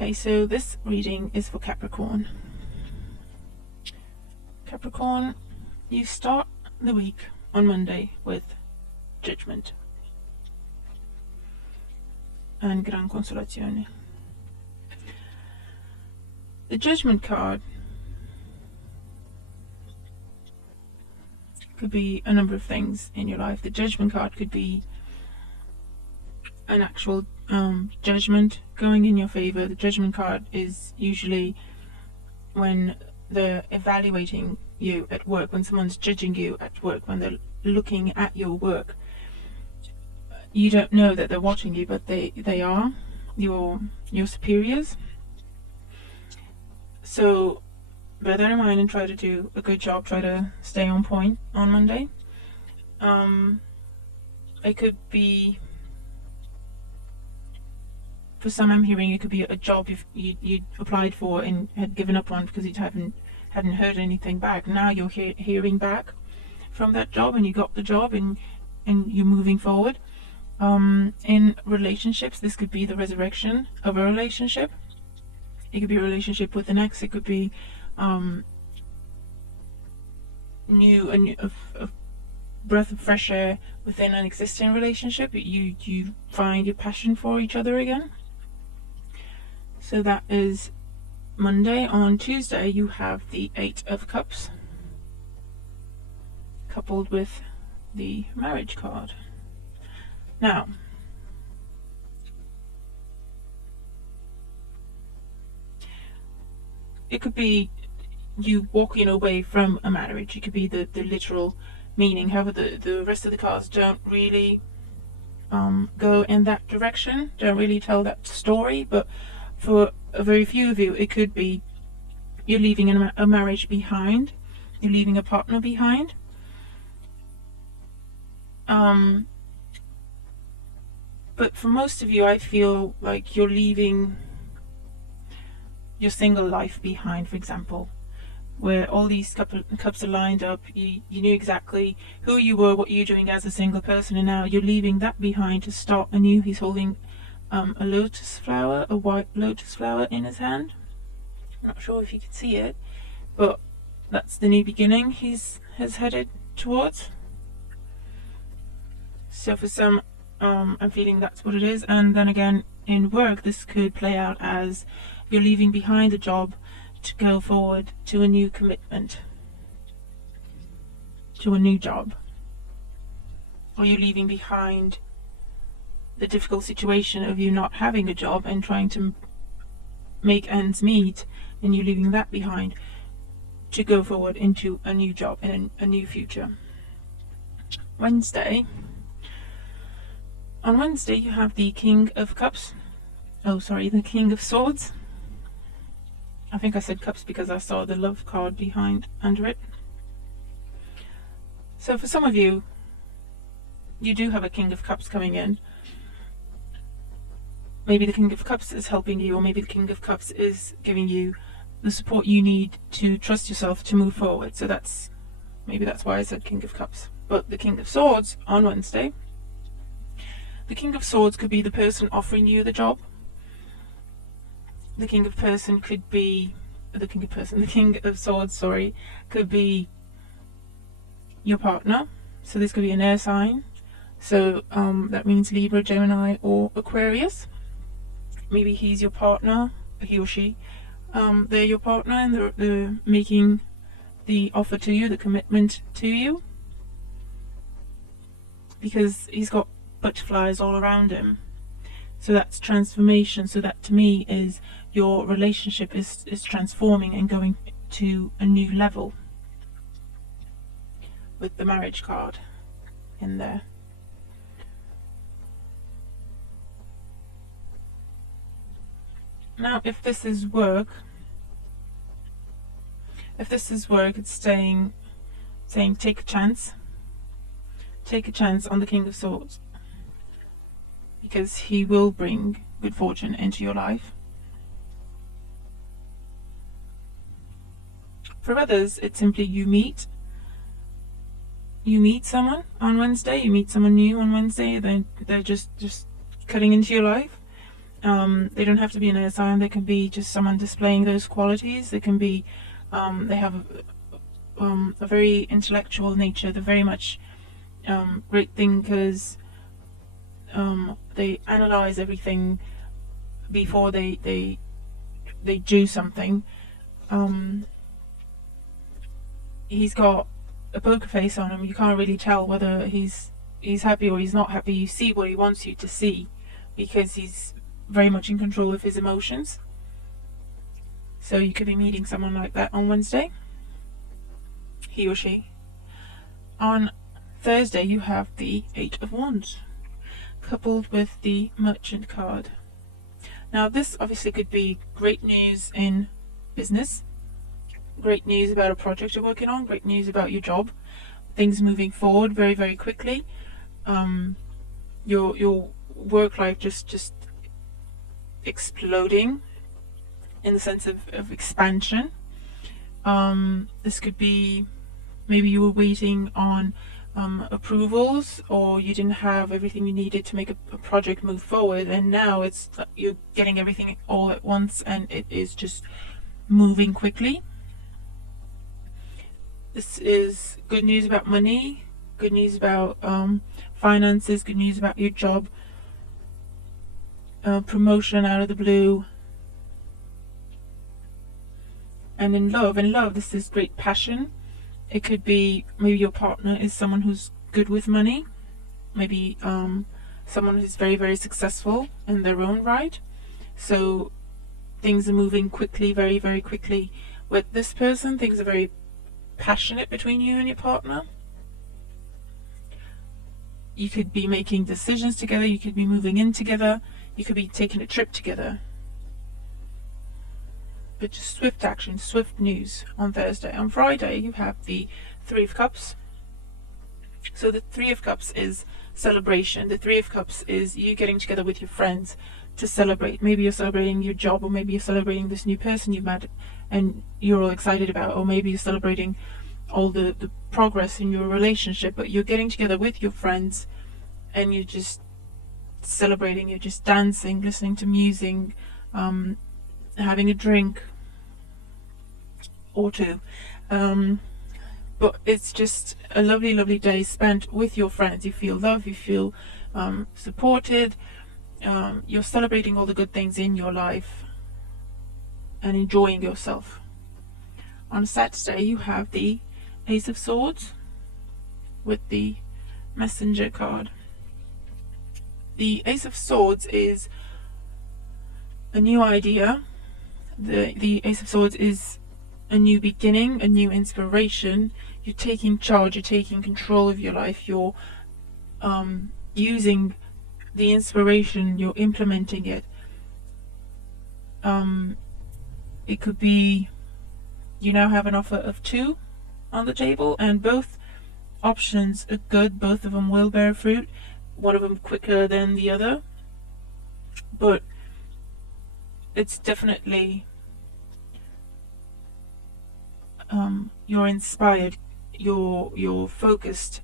Okay, so this reading is for Capricorn. Capricorn, you start the week on Monday with Judgment and Gran Consolazione. The Judgment card could be a number of things in your life. The Judgment card could be an actual judgment going in your favor. The Judgment card is usually when they're evaluating you at work, when someone's judging you at work, when they're looking at your work. You don't know that they're watching you, but they are your superiors. So bear that in mind and try to do a good job. Try to stay on point on Monday. It could be, for some I'm hearing, it could be a job you applied for and had given up on because you hadn't heard anything back. Now you're hearing back from that job, and you got the job, and you're moving forward. In relationships, this could be the resurrection of a relationship. It could be a relationship with an ex. It could be a breath of fresh air within an existing relationship. You find your passion for each other again. So that is Monday. On Tuesday you have the 8 of Cups coupled with the Marriage card. Now, it could be you walking away from a marriage. It could be the literal meaning. However, the rest of the cards don't really go in that direction, don't really tell that story. But for a very few of you, it could be you're leaving a marriage behind, you're leaving a partner behind. But for most of you, I feel like you're leaving your single life behind, for example, where all these cups are lined up. You knew exactly who you were, what you're doing as a single person, and now you're leaving that behind to start anew. He's holding a lotus flower, a white lotus flower in his hand. I'm not sure if you can see it, but that's the new beginning he's headed towards. So for some, I'm feeling that's what it is. And then again, in work, this could play out as you're leaving behind a job to go forward to a new commitment, to a new job. Or you're leaving behind the difficult situation of you not having a job and trying to make ends meet, and you're leaving that behind to go forward into a new job and a new future. Wednesday. On Wednesday you have the King of Cups. The King of Swords. I think I said cups because I saw the love card behind under it. So for some of you, you do have a King of Cups coming in. Maybe the King of Cups is helping you, or maybe the King of Cups is giving you the support you need to trust yourself to move forward. So maybe that's why I said King of Cups. But the King of Swords on Wednesday, the King of Swords could be the person offering you the job. The King of Swords, could be your partner. So this could be an air sign. So that means Libra, Gemini, or Aquarius. Maybe he's your partner, he or she. They're your partner, and they're making the offer to you, the commitment to you, because he's got butterflies all around him. So that's transformation. So that to me is your relationship is transforming and going to a new level, with the Marriage card in there. Now, if this is work, it's saying take a chance. Take a chance on the King of Swords, because he will bring good fortune into your life. For others, it's simply you meet someone on Wednesday, you meet someone new on Wednesday, then they're just cutting into your life, They don't have to be an air sign. They can be just someone displaying those qualities. They can be, they have a very intellectual nature. They're very much great thinkers. They analyze everything before they do something. He's got a poker face on him. You can't really tell whether he's happy or he's not happy. You see what he wants you to see, because he's very much in control of his emotions. So you could be meeting someone like that on Wednesday, he or she. On Thursday you have the 8 of Wands, coupled with the Merchant card. Now this obviously could be great news in business, great news about a project you're working on, great news about your job, things moving forward very, very quickly. Your work life just exploding in the sense of expansion. This could be, maybe you were waiting on approvals, or you didn't have everything you needed to make a project move forward, and now you're getting everything all at once and it is just moving quickly. This is good news about money, good news about finances, good news about your job, promotion out of the blue. And in love, this is great passion. It could be, maybe your partner is someone who's good with money, maybe someone who's very, very successful in their own right. So things are moving quickly, very, very quickly with this person. Things are very passionate between you and your partner. You could be making decisions together, you could be moving in together, you could be taking a trip together. But just swift action, swift news on Thursday. On Friday you have the 3 of Cups. So the 3 of Cups is celebration. The 3 of Cups is you getting together with your friends to celebrate. Maybe you're celebrating your job, or maybe you're celebrating this new person you've met and you're all excited about, or maybe you're celebrating all the progress in your relationship, but you're getting together with your friends and you're just celebrating, you're just dancing, listening to music, having a drink or two. But it's just a lovely, lovely day spent with your friends. You feel love, you feel supported, you're celebrating all the good things in your life and enjoying yourself. On Saturday you have the Ace of Swords with the Messenger card. The Ace of Swords is a new idea. The Ace of Swords is a new beginning, a new inspiration. You're taking charge, you're taking control of your life, you're using the inspiration, you're implementing it. It could be you now have an offer of 2 on the table, and both options are good. Both of them will bear fruit, one of them quicker than the other, but it's definitely you're inspired, you're focused.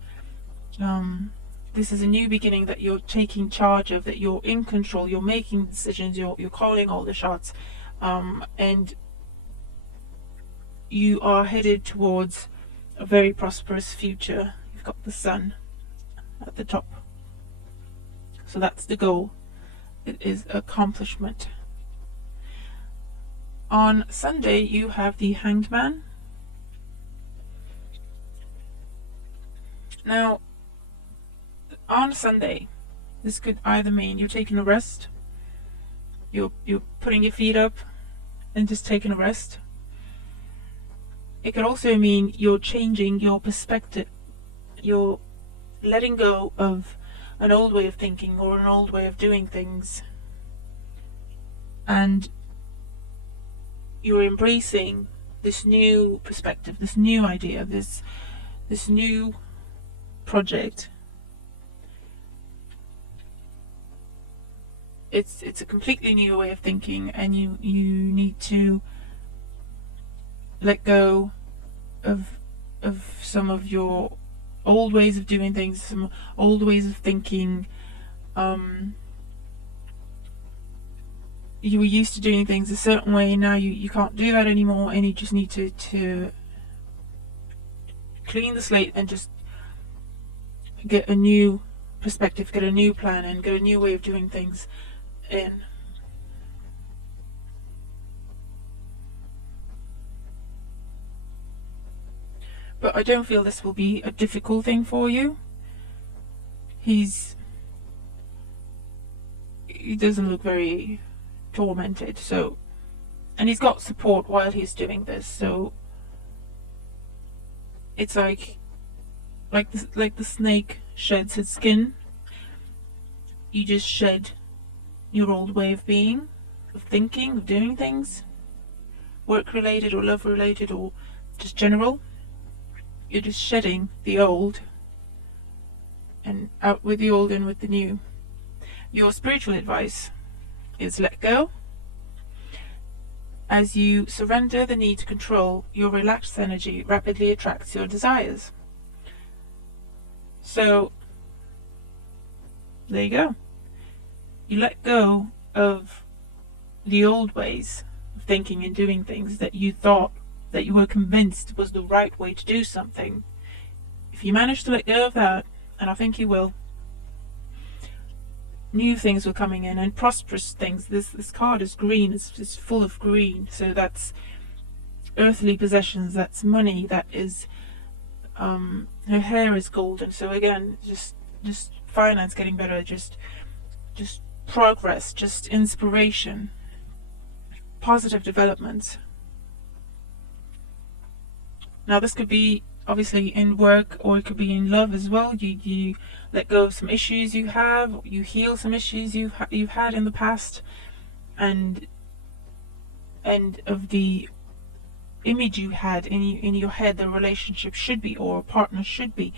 This is a new beginning that you're taking charge of, that you're in control, you're making decisions, you're calling all the shots, and you are headed towards a very prosperous future. You've got the sun at the top, so that's the goal. It is accomplishment. On Sunday you have the Hanged Man. Now on Sunday, this could either mean you're taking a rest, you're putting your feet up and just taking a rest. It could also mean you're changing your perspective. You're letting go of an old way of thinking or an old way of doing things, and you're embracing this new perspective, this new idea, this new project. It's a completely new way of thinking, and you need to let go of some of your old ways of doing things, some old ways of thinking. you were used to doing things a certain way, and now you can't do that anymore, and you just need to clean the slate and just get a new perspective, get a new plan, and get a new way of doing things in. But I don't feel this will be a difficult thing for you. He doesn't look very tormented, so, and he's got support while he's doing this, so it's like the snake sheds its skin. You just shed your old way of being, of thinking, of doing things, work related or love related or just general. You're just shedding the old, and out with the old and with the new. Your spiritual advice is let go. As you surrender the need to control, your relaxed energy rapidly attracts your desires. So, there you go. You let go of the old ways of thinking and doing things that you thought, that you were convinced was the right way to do something. If you manage to let go of that, and I think you will, new things were coming in, and prosperous things. This card is green, it's full of green, so that's earthly possessions, that's money, that is her hair is golden, so again, just finance getting better, just progress, just inspiration, positive development. Now this could be obviously in work, or it could be in love as well. You let go of some issues you have, you heal some issues you've had in the past, and of the image you had in your head the relationship should be, or a partner should be,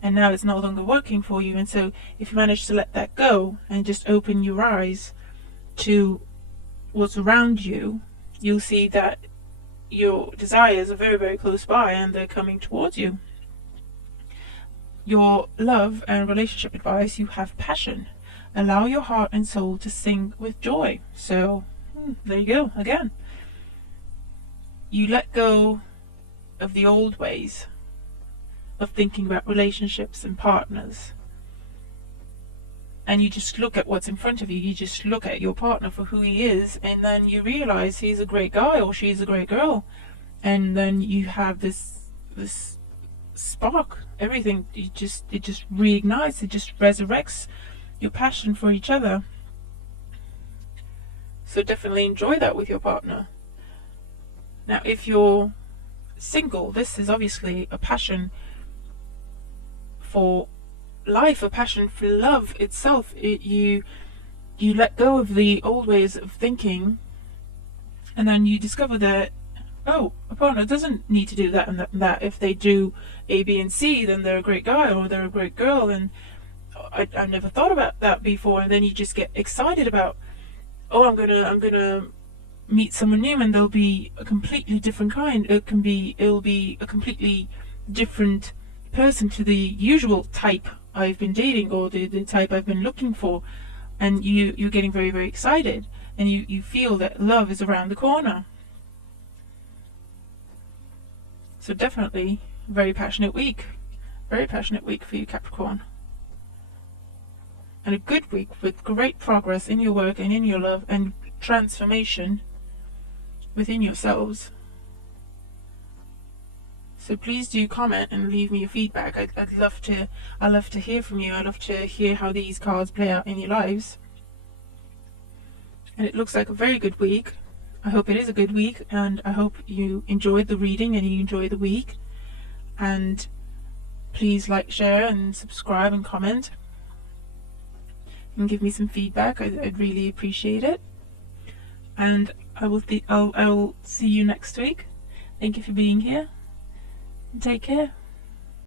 and now it's no longer working for you. And so if you manage to let that go and just open your eyes to what's around you, you'll see that your desires are very, very close by, and they're coming towards you. Your love and relationship advice, you have passion. Allow your heart and soul to sing with joy. So there you go again. You let go of the old ways of thinking about relationships and partners, and you just look at what's in front of you. You just look at your partner for who he is, and then you realize he's a great guy or she's a great girl, and then you have this spark. Everything, it just reignites, it just resurrects your passion for each other. So definitely enjoy that with your partner. Now if you're single, this is obviously a passion for life, a passion for love itself. You let go of the old ways of thinking, and then you discover that, oh, a partner doesn't need to do that and that and that. If they do A, B, and C, then they're a great guy or they're a great girl, and I never thought about that before. And then you just get excited about, oh, I'm gonna meet someone new, and they'll be a completely different kind. It'll be a completely different person to the usual type I've been dating, or the type I've been looking for, and you're getting very, very excited, and you feel that love is around the corner. So definitely very passionate week for you, Capricorn, and a good week with great progress in your work and in your love and transformation within yourselves. So please do comment and leave me your feedback. I'd love to hear from you. I'd love to hear how these cards play out in your lives. And it looks like a very good week. I hope it is a good week, and I hope you enjoyed the reading and you enjoy the week. And please like, share, and subscribe and comment, and give me some feedback. I'd really appreciate it. And I will see you next week. Thank you for being here. Take care.